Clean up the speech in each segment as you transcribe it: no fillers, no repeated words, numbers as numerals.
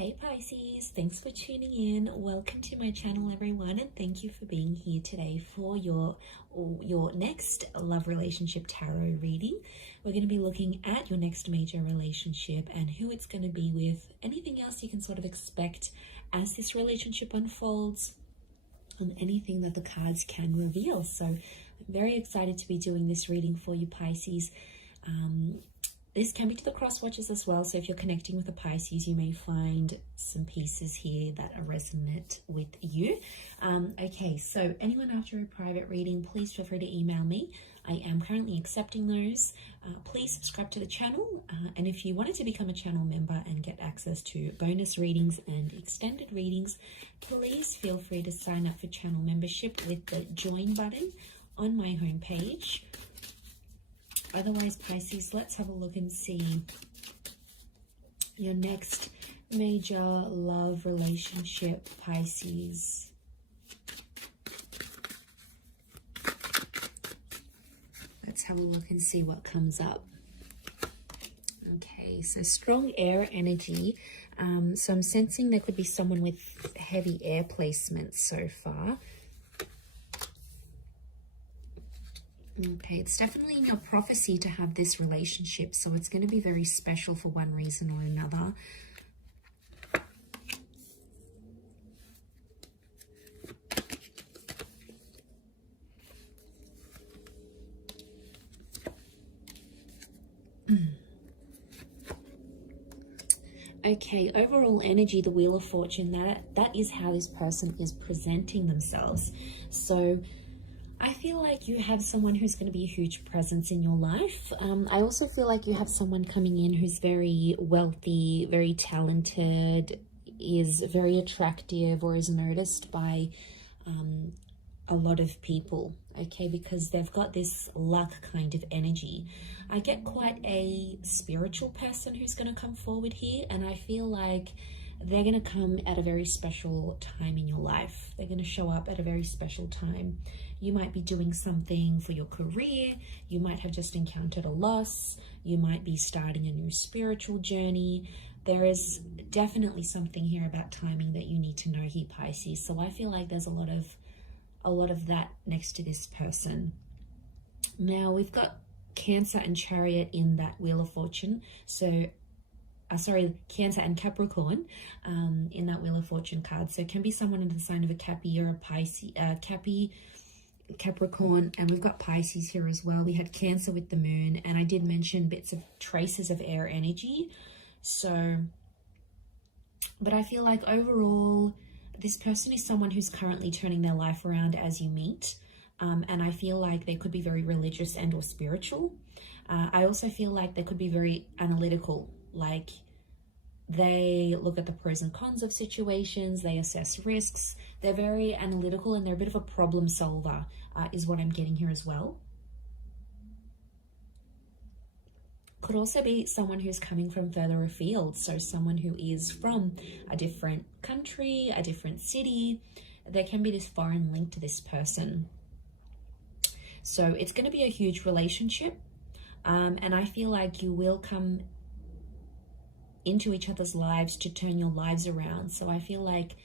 Hey Pisces, thanks for tuning in. Welcome to my channel everyone, and thank you for being here today for your next love relationship tarot reading. We're going to be looking at your next major relationship and who it's going to be with, anything else you can sort of expect as this relationship unfolds, and anything that the cards can reveal. So I'm very excited to be doing this reading for you Pisces. This can be to the cross watchers as well, so if you're connecting with a Pisces, you may find some pieces here that are resonant with you. Okay, so anyone after a private reading, please feel free to email me. I am currently accepting those. Please subscribe to the channel, and if you wanted to become a channel member and get access to bonus readings and extended readings, please feel free to sign up for channel membership with the join button on my homepage. Otherwise, Pisces, let's have a look and see your next major love relationship, Pisces. Let's have a look and see what comes up. Okay, so strong air energy. So I'm sensing there could be someone with heavy air placements so far. Okay, it's definitely in your prophecy to have this relationship, so it's going to be very special for one reason or another. Okay, overall energy, the Wheel of Fortune, that is how this person is presenting themselves. So I feel like you have someone who's going to be a huge presence in your life. I also feel like you have someone coming in who's very wealthy, very talented, is very attractive, or is noticed by a lot of people, okay, because they've got this luck kind of energy. I get quite a spiritual person who's going to come forward here, and I feel like they're going to come at a very special time in your life. They're going to show up at a very special time. You might be doing something for your career. You might have just encountered a loss. You might be starting a new spiritual journey. There is definitely something here about timing that you need to know here, Pisces. So I feel like there's a lot of that next to this person. Now we've got Cancer and Chariot in that Wheel of Fortune. So Cancer and Capricorn in that Wheel of Fortune card. So it can be someone in the sign of a Cappy or a Pisces, Capricorn, and we've got Pisces here as well. We had Cancer with the moon, and I did mention bits of traces of air energy. So, but I feel like overall, this person is someone who's currently turning their life around as you meet. And I feel like they could be very religious and or spiritual. I also feel like they could be very analytical. Like they look at the pros and cons of situations, they assess risks, they're very analytical, and they're a bit of a problem solver, is what I'm getting here as well. Could also be someone who's coming from further afield, so someone who is from a different country, a different city. There can be this foreign link to this person. So it's going to be a huge relationship, and I feel like you will come into each other's lives to turn your lives around. So I feel like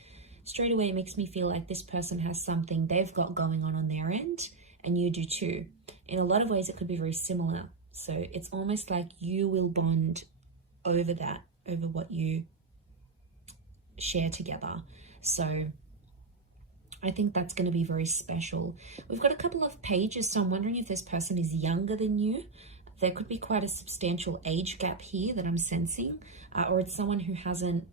straight away it makes me feel like this person has something they've got going on their end, and you do too. In a lot of ways it could be very similar. So it's almost like you will bond over that, over what you share together. So I think that's going to be very special. We've got a couple of pages, so I'm wondering if this person is younger than you. There could be quite a substantial age gap here that I'm sensing, or it's someone who hasn't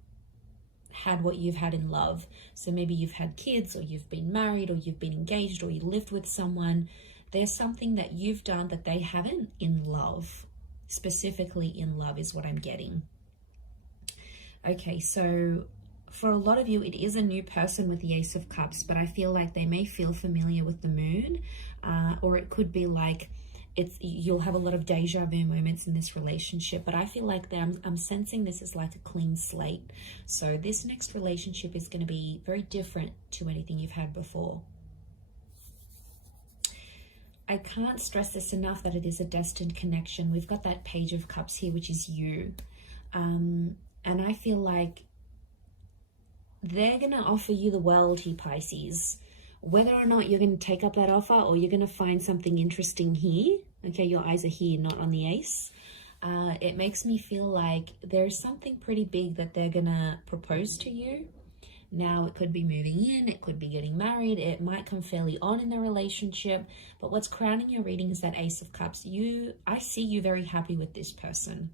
had what you've had in love. So maybe you've had kids, or you've been married, or you've been engaged, or you lived with someone. There's something that you've done that they haven't in love. Specifically in love is what I'm getting. Okay, so for a lot of you, it is a new person with the Ace of Cups, but I feel like they may feel familiar with the moon, or it could be like you'll have a lot of deja vu moments in this relationship, but I feel like I'm sensing this is like a clean slate. So this next relationship is going to be very different to anything you've had before. I can't stress this enough that it is a destined connection. We've got that Page of Cups here, which is you. And I feel like they're going to offer you the world here, Pisces. Whether or not you're going to take up that offer or you're going to find something interesting here, okay, your eyes are here, not on the ace. It makes me feel like there's something pretty big that they're going to propose to you. Now, it could be moving in, it could be getting married, it might come fairly on in the relationship, but what's crowning your reading is that Ace of Cups. I see you very happy with this person,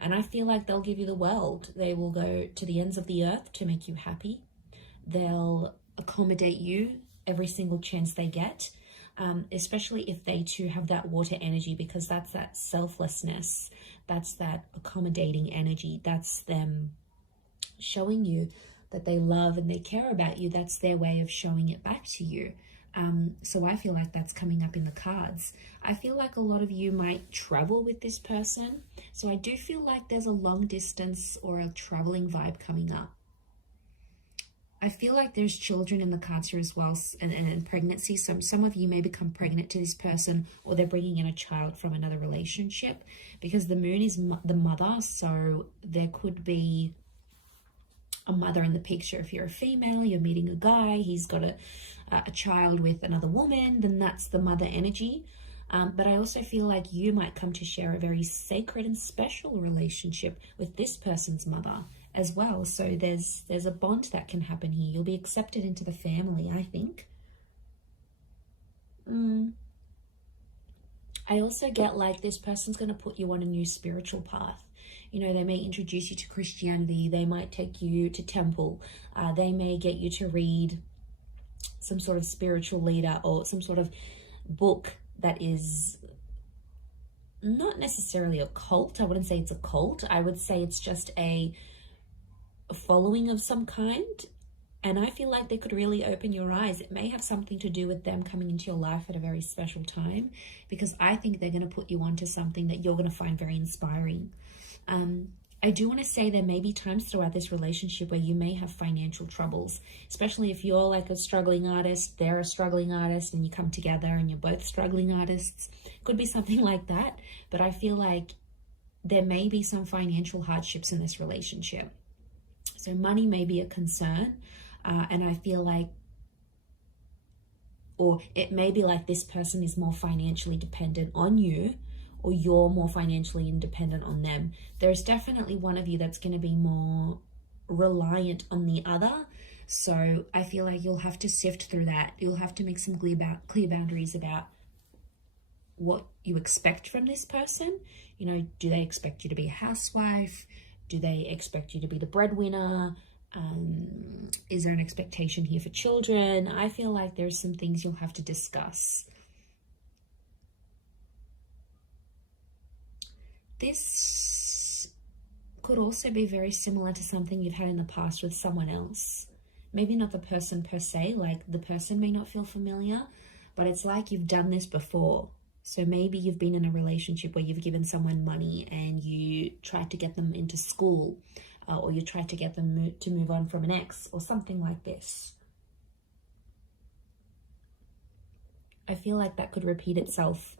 and I feel like they'll give you the world. They will go to the ends of the earth to make you happy. They'll accommodate you every single chance they get, especially if they too have that water energy, because that's that selflessness, that's that accommodating energy, that's them showing you that they love and they care about you. That's their way of showing it back to you. So I feel like that's coming up in the cards. I feel like a lot of you might travel with this person. So I do feel like there's a long distance or a traveling vibe coming up. I feel like there's children in the cards here as well, and pregnancy. Some of you may become pregnant to this person, or they're bringing in a child from another relationship, because the moon is the mother. So there could be a mother in the picture. If you're a female, you're meeting a guy, he's got a child with another woman, then that's the mother energy. But I also feel like you might come to share a very sacred and special relationship with this person's mother as well. So there's a bond that can happen here. You'll be accepted into the family, I think. I also get like this person's going to put you on a new spiritual path. You know, they may introduce you to Christianity. They might take you to temple. They may get you to read some sort of spiritual leader or some sort of book that is not necessarily a cult. I wouldn't say it's a cult. I would say it's just a following of some kind. And I feel like they could really open your eyes. It may have something to do with them coming into your life at a very special time, because I think they're going to put you onto something that you're going to find very inspiring. I do want to say there may be times throughout this relationship where you may have financial troubles, especially if you're like a struggling artist, they're a struggling artist, and you come together and you're both struggling artists. Could be something like that, but I feel like there may be some financial hardships in this relationship. So money may be a concern, and I feel like, or it may be like this person is more financially dependent on you, or you're more financially independent on them. There's definitely one of you that's going to be more reliant on the other. So I feel like you'll have to sift through that. You'll have to make some clear boundaries about what you expect from this person. You know, do they expect you to be a housewife? Do they expect you to be the breadwinner? Is there an expectation here for children? I feel like there's some things you'll have to discuss. This could also be very similar to something you've had in the past with someone else. Maybe not the person per se, like the person may not feel familiar, but it's like you've done this before. So maybe you've been in a relationship where you've given someone money and you tried to get them into school, or you tried to get them to move on from an ex, or something like this. I feel like that could repeat itself.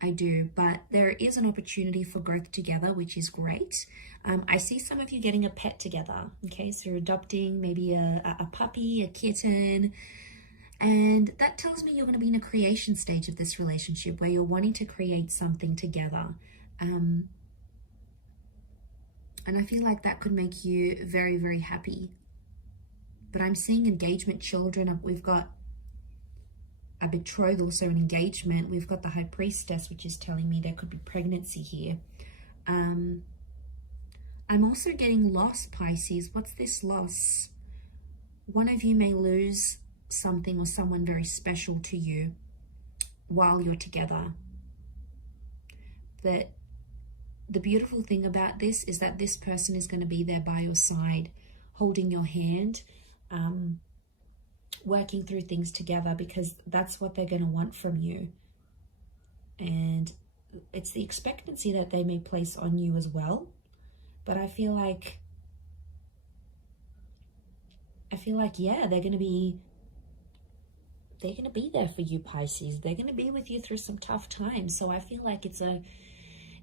I do, but there is an opportunity for growth together, which is great. I see some of you getting a pet together, okay? So you're adopting maybe a puppy, a kitten, and that tells me you're going to be in a creation stage of this relationship where you're wanting to create something together. And I feel like that could make you very, very happy. But I'm seeing engagement, children. We've got a betrothal, so an engagement. We've got the High Priestess, which is telling me there could be pregnancy here. I'm also getting loss, Pisces. What's this loss? One of you may lose something or someone very special to you while you're together. But the beautiful thing about this is that this person is going to be there by your side, holding your hand, working through things together, because that's what they're going to want from you. And it's the expectancy that they may place on you as well. But I feel like, yeah, they're going to be there for you, Pisces. They're going to be with you through some tough times. So I feel like it's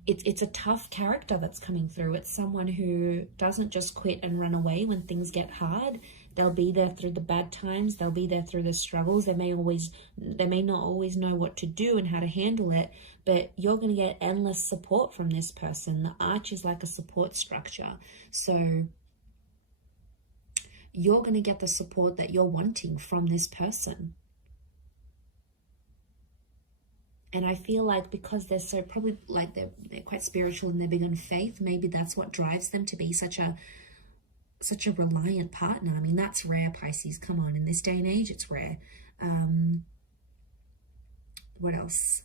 it's a tough character that's coming through. It's someone who doesn't just quit and run away when things get hard. They'll be there through the bad times. They'll be there through the struggles. They may not always know what to do and how to handle it, but you're going to get endless support from this person. The arch is like a support structure. So you're going to get the support that you're wanting from this person. And I feel like because they're so probably like they're quite spiritual and they're big on faith, maybe that's what drives them to be such a reliant partner. I mean, that's rare, Pisces. Come on, in this day and age, it's rare. What else?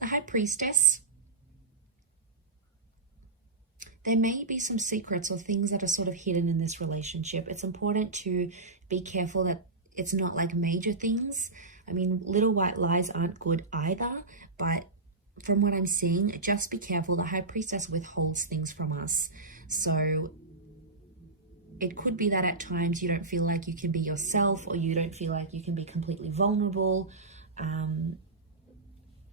The High Priestess. There may be some secrets or things that are sort of hidden in this relationship. It's important to be careful that it's not like major things. I mean, little white lies aren't good either, but from what I'm seeing, just be careful. The High Priestess withholds things from us. So it could be that at times you don't feel like you can be yourself, or you don't feel like you can be completely vulnerable.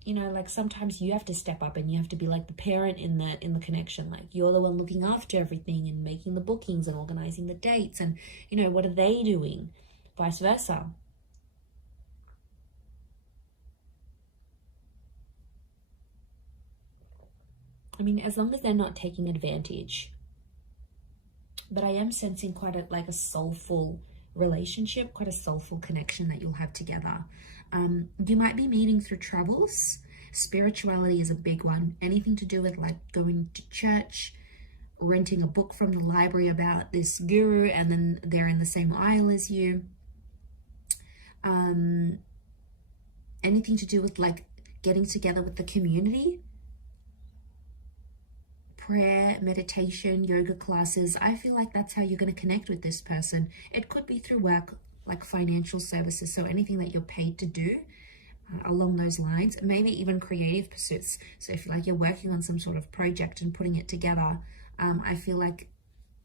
You know, like sometimes you have to step up and you have to be like the parent in the connection. Like you're the one looking after everything and making the bookings and organizing the dates. And, you know, what are they doing? Vice versa. I mean, as long as they're not taking advantage. But I am sensing quite a soulful relationship, quite a soulful connection that you'll have together. You might be meeting through travels. Spirituality is a big one. Anything to do with like going to church, renting a book from the library about this guru, and then they're in the same aisle as you. Anything to do with like getting together with the community. Prayer, meditation, yoga classes. I feel like that's how you're going to connect with this person. It could be through work, like financial services. So anything that you're paid to do along those lines, maybe even creative pursuits. So if like you're working on some sort of project and putting it together, I feel like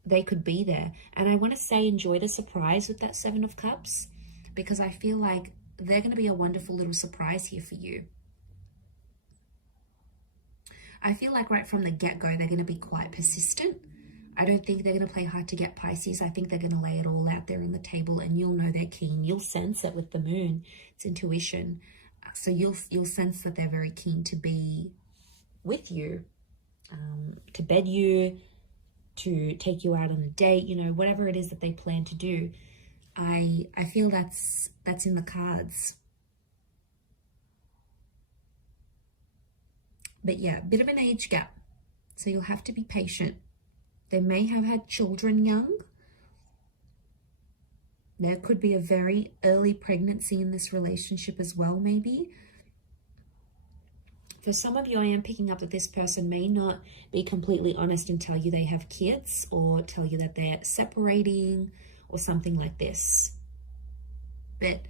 they could be there. And I want to say enjoy the surprise with that Seven of Cups, because I feel like they're going to be a wonderful little surprise here for you. I feel like right from the get-go, they're going to be quite persistent. I don't think they're going to play hard to get, Pisces. I think they're going to lay it all out there on the table, and you'll know they're keen. You'll sense it with the moon. It's intuition. So you'll sense that they're very keen to be with you, to bed you, to take you out on a date, you know, whatever it is that they plan to do. I feel that's in the cards. But yeah, a bit of an age gap. So you'll have to be patient. They may have had children young. There could be a very early pregnancy in this relationship as well, maybe. For some of you, I am picking up that this person may not be completely honest and tell you they have kids, or tell you that they're separating or something like this. But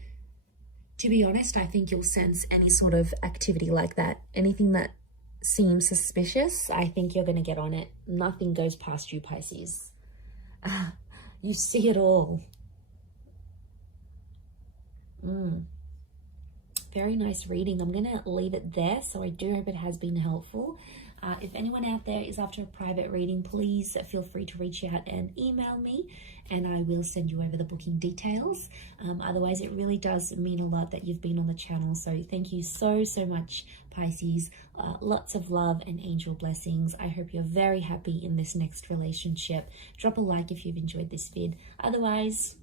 to be honest, I think you'll sense any sort of activity like that. Anything that seems suspicious, I think you're going to get on it. Nothing goes past you, Pisces. You see it all. Very nice reading. I'm going to leave it there. So I do hope it has been helpful. If anyone out there is after a private reading, please feel free to reach out and email me, and I will send you over the booking details. Otherwise, it really does mean a lot that you've been on the channel. So thank you so much, Pisces. Lots of love and angel blessings. I hope you're very happy in this next relationship. Drop a like if you've enjoyed this vid. Otherwise,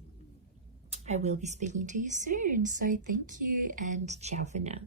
I will be speaking to you soon. So thank you, and ciao for now.